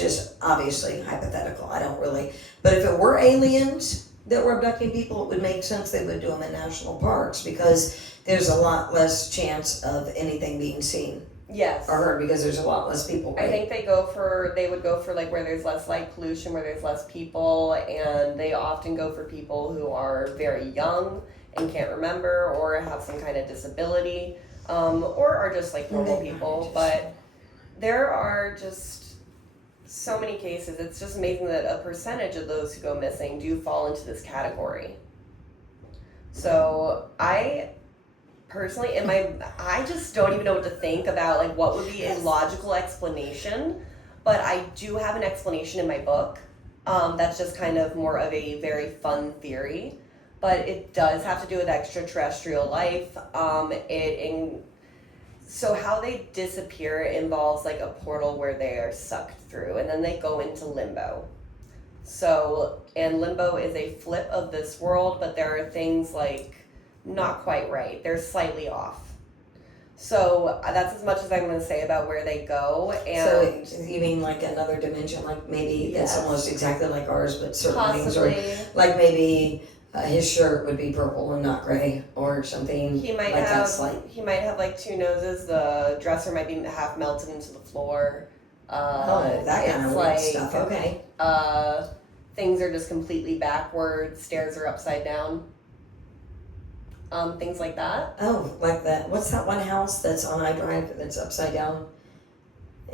just obviously hypothetical. I don't really, but if it were aliens that were abducting people, it would make sense they would do them in national parks because there's a lot less chance of anything being seen. Yes. Or heard because there's a lot less people. Right? I think they would go for like where there's less light pollution, where there's less people, and they often go for people who are very young and can't remember or have some kind of disability, or are just like normal people. But there are just so many cases. It's just amazing that a percentage of those who go missing do fall into this category. So I personally, I just don't even know what to think about like what would be a logical explanation, but I do have an explanation in my book. That's just kind of more of a very fun theory, but it does have to do with extraterrestrial life. So how they disappear involves like a portal where they are sucked through, and then they go into limbo. So, and limbo is a flip of this world, but there are things like not quite right. They're slightly off. So that's as much as I'm going to say about where they go. And so you mean like another dimension, like maybe that's almost exactly like ours, but certain possibly things, or like maybe his shirt would be purple and not gray, or something. He might like have. He might have like two noses. The dresser might be half melted into the floor. That kind of weird stuff. Okay. Things are just completely backwards. Stairs are upside down. Things like that. Oh, like that. What's that one house that's on I Drive that's upside down?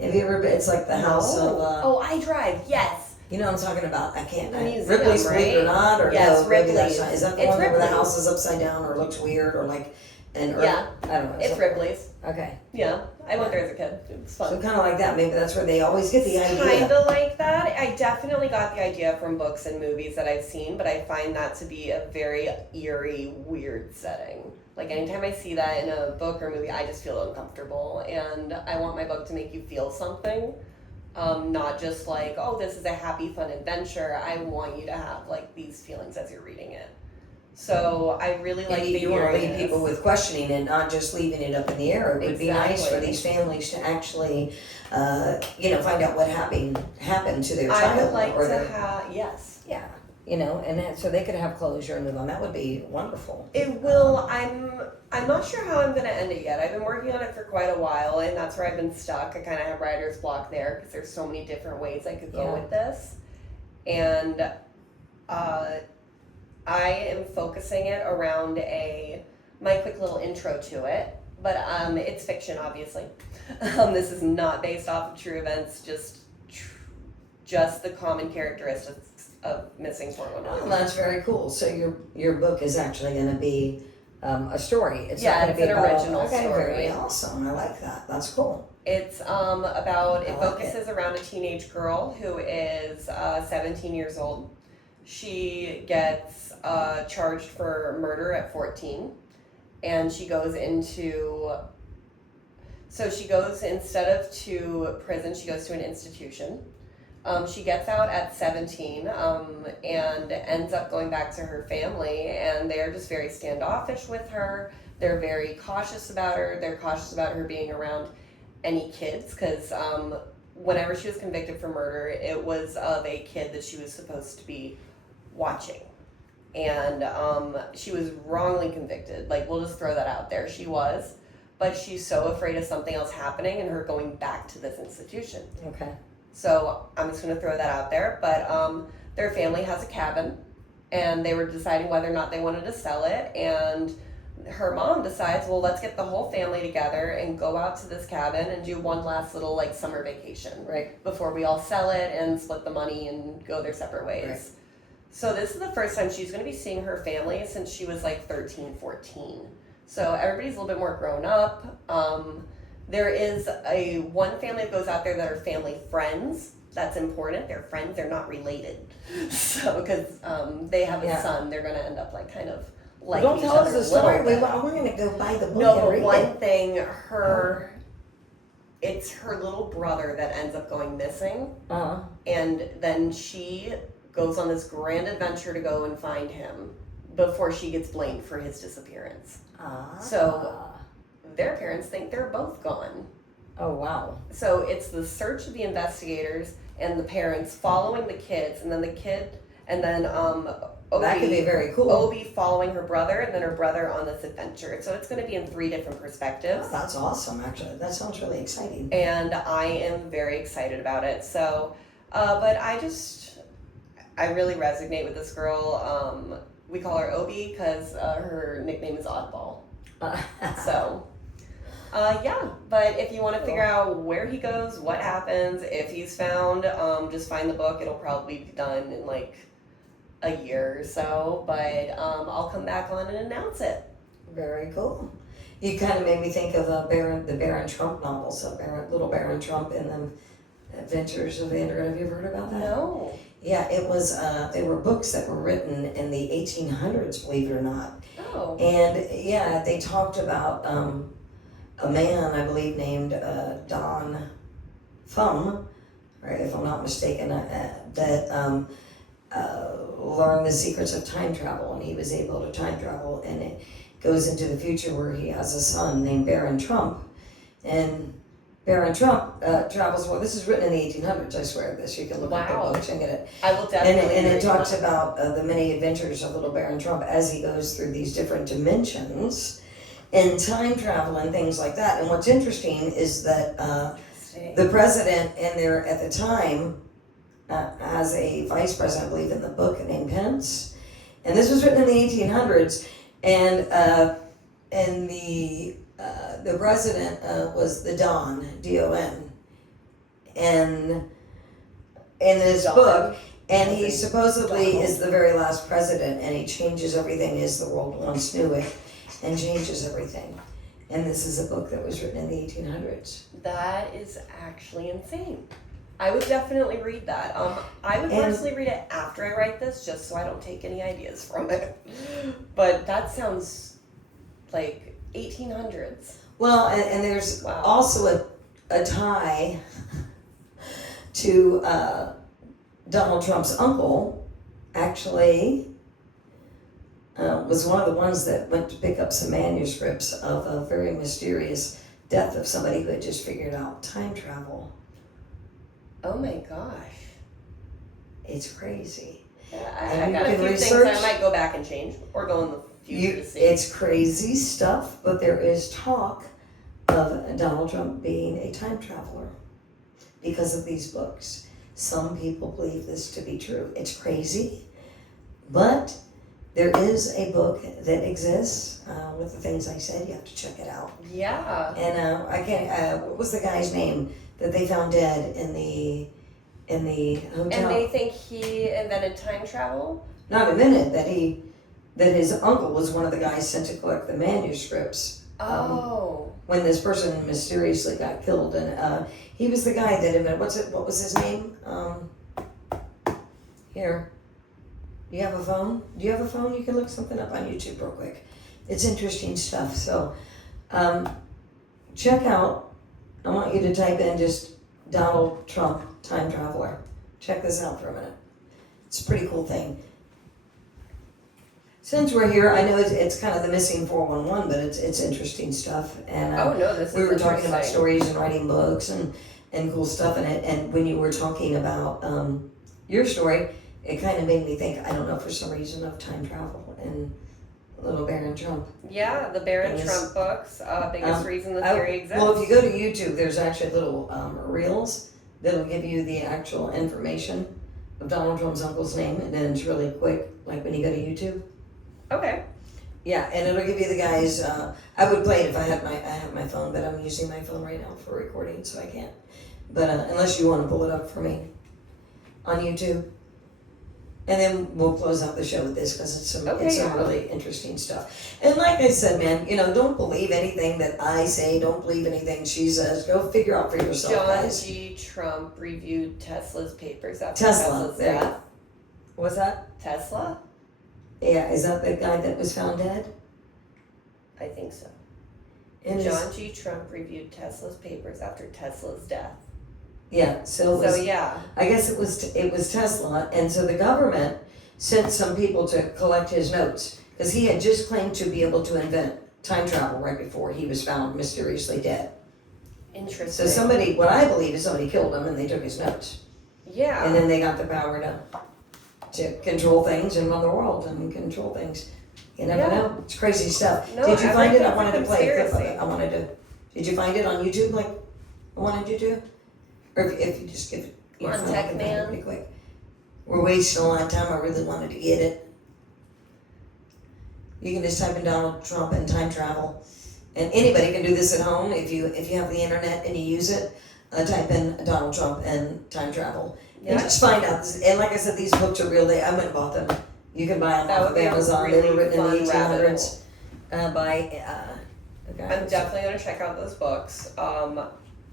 Have you ever been? It's like the house of. I Drive. Yes. You know what I'm talking about. I can't. The museum, Ripley's, believe it or not, or yes, no? Ripley's. Is that the It's one where the Ripley's. house is upside down or looks weird or like? I don't know. It's Ripley's. Okay. Yeah, I went there as a kid. It was fun. So kind of like that. Maybe that's where they always get the idea. Kind of like that. I definitely got the idea from books and movies that I've seen, but I find that to be a very eerie, weird setting. Like anytime I see that in a book or movie, I just feel uncomfortable, and I want my book to make you feel something, not just like, oh, this is a happy, fun adventure. I want you to have like these feelings as you're reading it. So I really like the you want to leave people with questioning and not just leaving it up in the air. It would be nice for these families to actually, find out what happened to their child. I would like to have, yes. Yeah, and so they could have closure and move on. That would be wonderful. It will. I'm not sure how I'm going to end it yet. I've been working on it for quite a while, and that's where I've been stuck. I kind of have writer's block there because there's so many different ways I could go with this. And I am focusing it around my quick little intro to it, but it's fiction, obviously. This is not based off of true events, just the common characteristics of missing 411. Oh, that's very cool. So your book is actually going to be a story. It's an original story. Very awesome. I like that. That's cool. It's it focuses around a teenage girl who is 17 years old. She gets charged for murder at 14, and she goes instead of to prison, she goes to an institution. She gets out at 17 and ends up going back to her family, and they're just very standoffish with her. They're very cautious about her. They're cautious about her being around any kids because whenever she was convicted for murder, it was of a kid that she was supposed to be watching. And she was wrongly convicted. Like, we'll just throw that out there. She was. But she's so afraid of something else happening and her going back to this institution. Okay. So I'm just going to throw that out there. But their family has a cabin, and they were deciding whether or not they wanted to sell it. And her mom decides, well, let's get the whole family together and go out to this cabin and do one last little like summer vacation. Right. Before we all sell it and split the money and go their separate ways. Right. So this is the first time she's going to be seeing her family since she was like 13, 14. So everybody's a little bit more grown up. There is one family that goes out there that are family friends. That's important. They're friends. They're not related. So because they have a son, they're going to end up like kind of like don't each tell us other the story. We're going to go buy the book. No, and but read one it. thing, it's her little brother that ends up going missing. And then she goes on this grand adventure to go and find him before she gets blamed for his disappearance. So their parents think they're both gone. Oh, wow. So it's the search of the investigators and the parents following the kids, and then Obi, That could be very cool. Obi following her brother, and then her brother on this adventure. So it's going to be in 3 different perspectives. Oh, that's awesome, actually. That sounds really exciting. And I am very excited about it. So, but I really resonate with this girl. We call her Obi because her nickname is Oddball. So, yeah. But if you want to figure out where he goes, what happens, if he's found, just find the book. It'll probably be done in like a year or so. But I'll come back on and announce it. Very cool. You kind of made me think of the Baron Trump novels, Little Baron Trump and the Adventures of Andrew. Have you ever heard about that? No. Yeah, it was. They were books that were written in the 1800s, believe it or not. Oh. And yeah, they talked about a man, I believe, named Don Thumb, right, if I'm not mistaken, that learned the secrets of time travel, and he was able to time travel, and it goes into the future where he has a son named Baron Trump, and Baron Trump travels. Well, this is written in the 1800s. I swear this. You can look up the books and get it. I will definitely. And it talks about the many adventures of little Baron Trump as he goes through these different dimensions, and time travel and things like that. And what's interesting is that the president in there at the time has a vice president, I believe, in the book named Pence, and this was written in the 1800s, and the president was the Don, D-O-N, and in this book, and he supposedly is the very last president, and he changes everything as the world once knew it, and changes everything. And this is a book that was written in the 1800s. That is actually insane. I would definitely read that. I would personally read it after I write this, just so I don't take any ideas from it. But that sounds like 1800s. Well, and there's also a tie to Donald Trump's uncle, actually was one of the ones that went to pick up some manuscripts of a very mysterious death of somebody who had just figured out time travel. Oh my gosh. It's crazy. Yeah, I got a few things I might go back and change or go in the future to see. It's crazy stuff, but there is talk of Donald Trump being a time traveler because of these books. Some people believe this to be true. It's crazy, but there is a book that exists with the things I said. You have to check it out. Yeah. And I can't. What was the guy's name that they found dead in the hotel? And they think he invented time travel? Not a minute. That his uncle was one of the guys sent to collect the manuscripts. When this person mysteriously got killed, and he was the guy that invented. What was his name? Here. Do you have a phone? You can look something up on YouTube real quick. It's interesting stuff. So, check out. I want you to type in just Donald Trump time traveler. Check this out for a minute. It's a pretty cool thing. Since we're here, I know it's kind of the missing 411, but it's interesting stuff. And we were talking about stories and writing books and cool stuff. And when you were talking about your story, it kind of made me think, I don't know, for some reason, of time travel and Little Baron Trump. Yeah, the Baron Trump books, biggest reason the theory exists. Well, if you go to YouTube, there's actually little reels that'll give you the actual information of Donald Trump's uncle's name, and then it's really quick, like when you go to YouTube. Okay. Yeah, and it'll give you the guys. I would play it if I have my phone, but I'm using my phone right now for recording, so I can't. But unless you want to pull it up for me on YouTube. And then we'll close out the show with this because it's some really interesting stuff. And like I said, man, don't believe anything that I say. Don't believe anything she says. Go figure out for yourself, guys. John G. Trump reviewed Tesla's papers after Tesla. Tesla's death. What's that? Tesla? Yeah, is that the guy that was found dead? I think so. And John G. Trump reviewed Tesla's papers after Tesla's death. Yeah, so yeah. I guess it was Tesla, and so the government sent some people to collect his notes because he had just claimed to be able to invent time travel right before he was found mysteriously dead. Interesting. So what I believe is somebody killed him and they took his notes. Yeah. And then they got the power to control things and run the world and control things. You never know. It's crazy stuff. No, Did you find it? I everything's wanted a to play a clip of conspiracy. it. Did you find it on YouTube like I wanted you to? Or if you just give your On phone Tech and Man. pretty quick. We're wasting a lot of time. I really wanted to get it. You can just type in Donald Trump and time travel. And anybody can do this at home if you have the internet and you use it. Type in Donald Trump and time travel. Yeah. And just find out. And like I said, these books are real. I went and bought them. You can buy them That off would of be a Amazon. really They were written in the fun rabbit 1800s by a guy. I'm definitely gonna check out those books.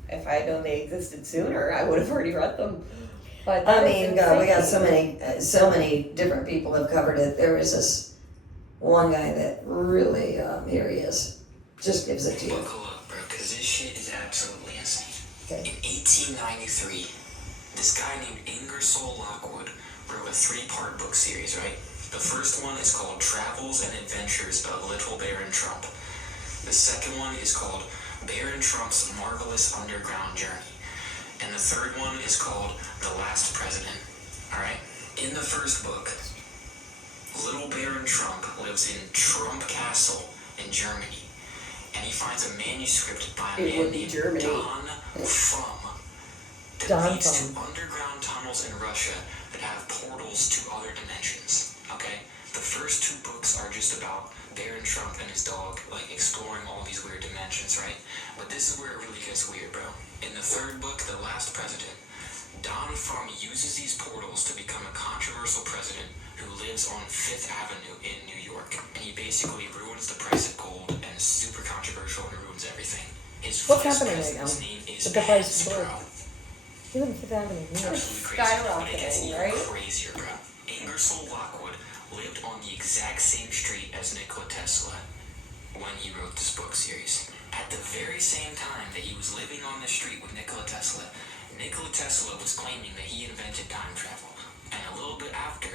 If I had known they existed sooner, I would have already read them. But I mean, God, we got so many different people have covered it. There was this one guy that really, here he is, just gives it to you. Buckle up, bro, because this shit is absolutely insane. Okay. In 1893, this guy named Ingersoll Lockwood wrote a 3-part book series, right? The first one is called Travels and Adventures of Little Baron Trump. The second one is called Baron Trump's Marvelous Underground Journey. And the third one is called The Last President. Alright? In the first book, Little Baron Trump lives in Trump Castle in Germany. And he finds a manuscript by a man named Don Frum that leads to underground tunnels in Russia that have portals to other dimensions. Okay? The first 2 books are just about Baron Trump and his dog, like, exploring all these weird dimensions, right? But this is where it really gets weird, bro. In the third book, The Last President, Don Frum uses these portals to become a controversial president who lives on 5th Avenue in New York. And he basically ruins the price of gold and is super controversial and ruins everything. His What's vice happening right now president's name is with the price Pence, of gold? bro. You live in Fifth Avenue. It's absolutely crazy. But it gets even crazier, bro. Ingersoll Lockwood lived on the exact same street as Nikola Tesla when he wrote this book series. At the very same time that he was living on the street with Nikola Tesla was claiming that he invented time travel. And a little bit after,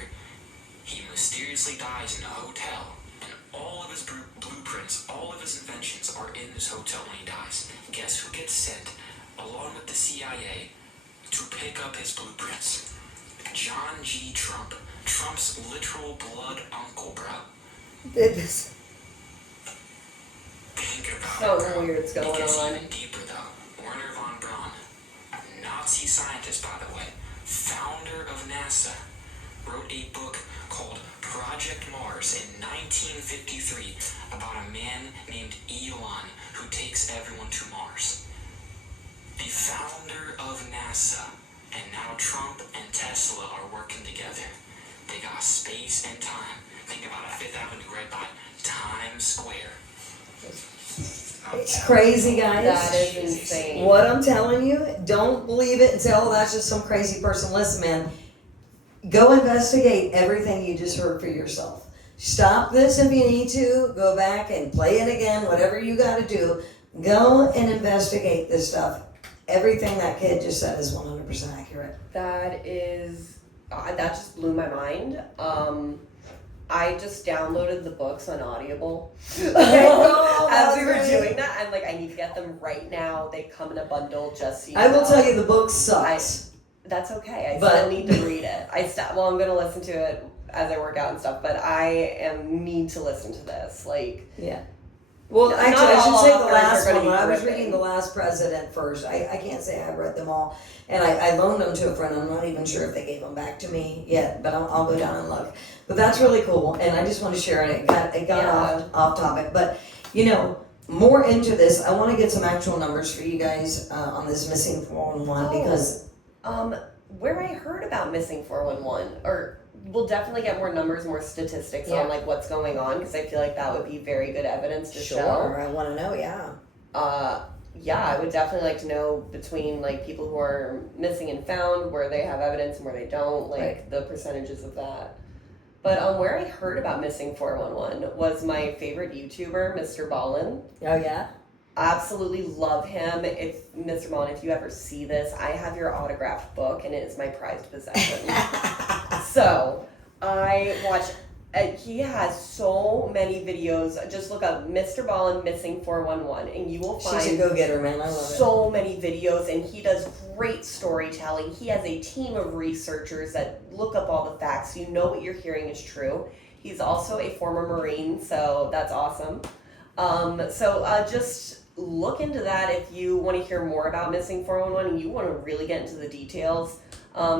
he mysteriously dies in a hotel, and all of his blueprints, all of his inventions are in this hotel when he dies. Guess who gets sent, along with the CIA, to pick up his blueprints? John G. Trump. Trump's literal blood uncle, bro. Did this. Think about So it, bro. weird's going It gets on. even deeper, though. Werner von Braun, Nazi scientist, by the way, founder of NASA, wrote a book called Project Mars in 1953 about a man named Elon who takes everyone to Mars. The founder of NASA, and now Trump and Tesla are working together. They got space and time. Think about it, 5th Avenue right by Times Square. It's crazy, guys. That is insane. What I'm telling you, don't believe it and say, oh, that's just some crazy person. Listen, man, go investigate everything you just heard for yourself. Stop this if you need to. Go back and play it again, whatever you got to do. Go and investigate this stuff. Everything that kid just said is 100% accurate. That just blew my mind. I just downloaded the books on Audible. As we were doing that, I'm like, I need to get them right now. They come in a bundle, just so you I will know. tell you, the book sucks. That's okay. I But- still need to read it. I'm gonna listen to it as I work out and stuff. But I need to listen to this. Like, Yeah. Well, Not actually, I should all say the authors are last gonna one. be When I was gripping. reading The Last President first, I can't say I read them all. And I loaned them to a friend. I'm not even sure if they gave them back to me yet, but I'll go down and look. But that's really cool, and I just want to share it. It got off topic. But, more into this, I want to get some actual numbers for you guys on this missing 411 because... where I heard about missing 411, or we'll definitely get more numbers, more statistics on like what's going on, because I feel like that would be very good evidence to show. Sure, I want to know, yeah. Yeah, I would definitely like to know between like people who are missing and found, where they have evidence and where they don't, like the percentages of that. But where I heard about missing 411 was my favorite YouTuber, Mr. Ballin. Oh, yeah? Absolutely love him. If Mr. Ballin, if you ever see this, I have your autographed book and it is my prized possession. So I watch He has so many videos. Just look up Mr. Ball and Missing 411 and you will find She's a go-getter, man. I love it. so many videos, and he does great storytelling. He has a team of researchers that look up all the facts so you know what you're hearing is true. He's also a former Marine, so that's awesome. Just look into that if you want to hear more about Missing 411 and you want to really get into the details.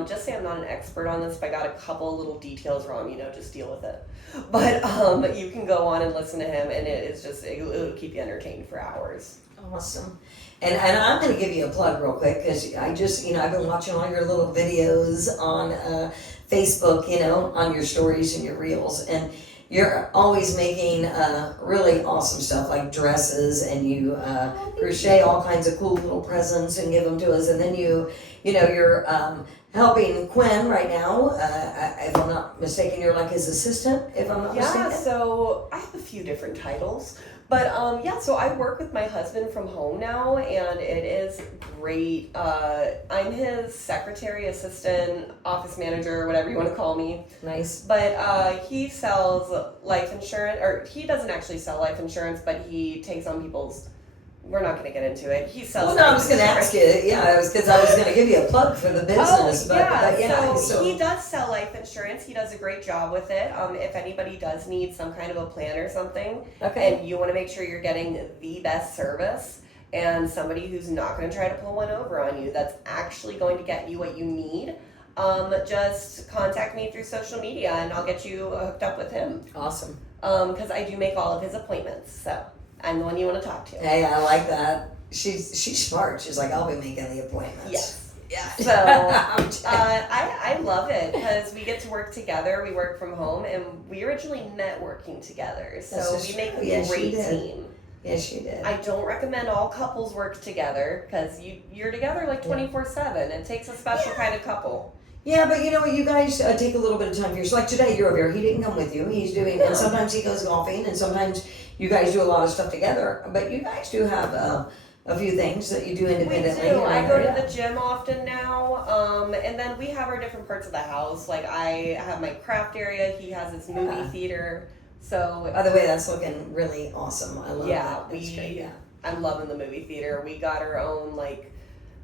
Just say I'm not an expert on this, but I got a couple little details wrong, just deal with it. But you can go on and listen to him, and it'll keep you entertained for hours. Awesome. And I'm going to give you a plug real quick because I just, I've been watching all your little videos on Facebook, on your stories and your reels. And you're always making really awesome stuff like dresses, and you crochet all kinds of cool little presents and give them to us. And then you're helping Quinn right now. If I'm not mistaken, you're like his assistant, if I'm not mistaken. Yeah, so I have a few different titles. But so I work with my husband from home now, and it is great. I'm his secretary, assistant, office manager, whatever you want to call me. Nice. But he sells life insurance, or he doesn't actually sell life insurance, but he takes on people's. We're not going to get into it. He sells. Well, no, I was going to ask you. Yeah, it was because I was going to give you a plug for the business. So he does sell life insurance. He does a great job with it. If anybody does need some kind of a plan or something, and you want to make sure you're getting the best service and somebody who's not going to try to pull one over on you, that's actually going to get you what you need, just contact me through social media and I'll get you hooked up with him. Awesome. Because I do make all of his appointments, so I'm the one you want to talk to. Hey, I like that. She's smart. She's like, I'll be making the appointments. Yes. Yeah. So I love it because we get to work together. We work from home, and we originally met working together. So we make a great team. Yes, you did. I don't recommend all couples work together because you're together like 24/7. It takes a special kind of couple. Yeah, but you know what? You guys take a little bit of time for yourself. Like today, you're over here. He didn't come with you. He's doing, and sometimes he goes golfing, and sometimes you guys do a lot of stuff together. But you guys do have a few things that you do independently. We do. I go to the gym often now, and then we have our different parts of the house. Like I have my craft area. He has his movie theater. So. By the way, that's looking really awesome. I love that. That's great. Yeah, I'm loving the movie theater. We got our own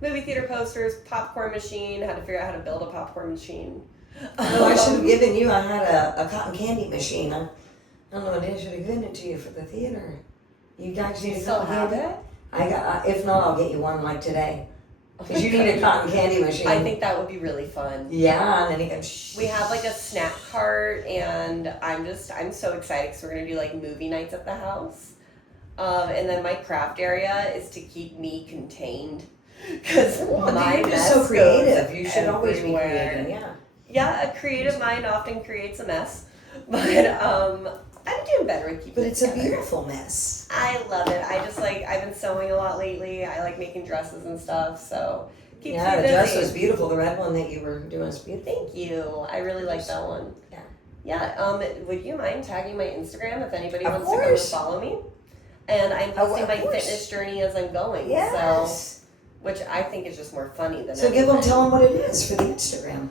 movie theater posters, popcorn machine. Had to figure out how to build a popcorn machine. No, I should have given you. I had a cotton candy machine. I don't know. I should have given it to you for the theater. You guys need a cotton candy. It? I got. If not, I'll get you one like today. Because you need a cotton candy machine. I think that would be really fun. Yeah, and then you can. We have a snack cart, and I'm so excited because we're gonna do movie nights at the house. And then my craft area is to keep me contained. Because you're just so creative. You should always be creative. Yeah. Yeah, a creative mind often creates a mess, but I'm doing better with keeping. But it's together. a beautiful mess. I love it. I've been sewing a lot lately. I like making dresses and stuff. So keeps me busy. The dress was beautiful. The red one that you were doing was beautiful. Thank you. I really like that one. Yeah. Yeah. Would you mind tagging my Instagram if anybody wants course. to come and follow me? And I'm posting my fitness journey as I'm going. Yes. So, which I think is just more funny than. So tell them what it is for the Instagram.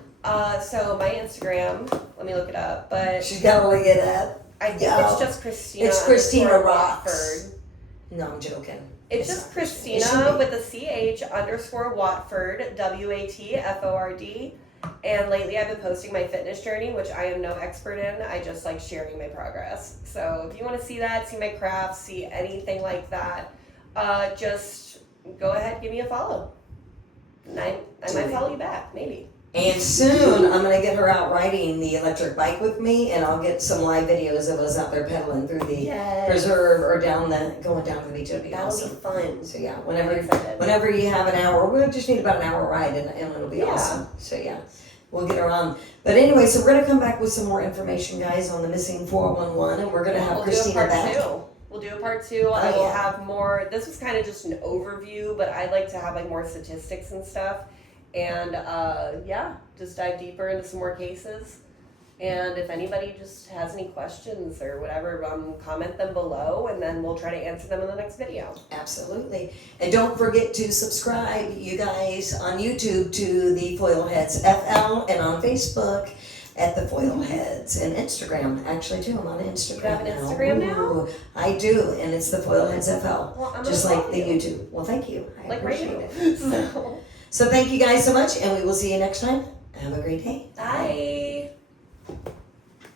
So my Instagram, let me look it up. But she's got to look it up. I think it's just Christina. It's Christina Rocks. Watford. No, I'm joking. It's just Christina with a CH _ Watford, WATFORD. And lately I've been posting my fitness journey, which I am no expert in. I just like sharing my progress. So if you want to see that, see my crafts, see anything like that, just go ahead, give me a follow. And I might follow you back, maybe. And soon I'm going to get her out riding the electric bike with me, and I'll get some live videos of us out there pedaling through the preserve or going down to the beach. It'll be awesome. That'll be fun. So yeah, whenever you have an hour, we'll just need about an hour ride, and it'll be awesome. So yeah, we'll get her on. But anyway, so we're going to come back with some more information, guys, on the missing 411, and we're going to have Christina back. We'll do a part 2. I will have more. This was kind of just an overview, but I'd like to have more statistics and stuff. And just dive deeper into some more cases. And if anybody just has any questions or whatever, comment them below, and then we'll try to answer them in the next video. Absolutely. And don't forget to subscribe, you guys, on YouTube to the Foilheads FL, and on Facebook at the Foil Heads, and Instagram actually too. I'm on Instagram. You have an now. Instagram now? Ooh, I do, and it's the Foil Heads FL, Well, I'm just gonna like the follow you. YouTube. Well, thank you. I Like right appreciate now. it. So thank you guys so much, and we will see you next time. Have a great day. Bye.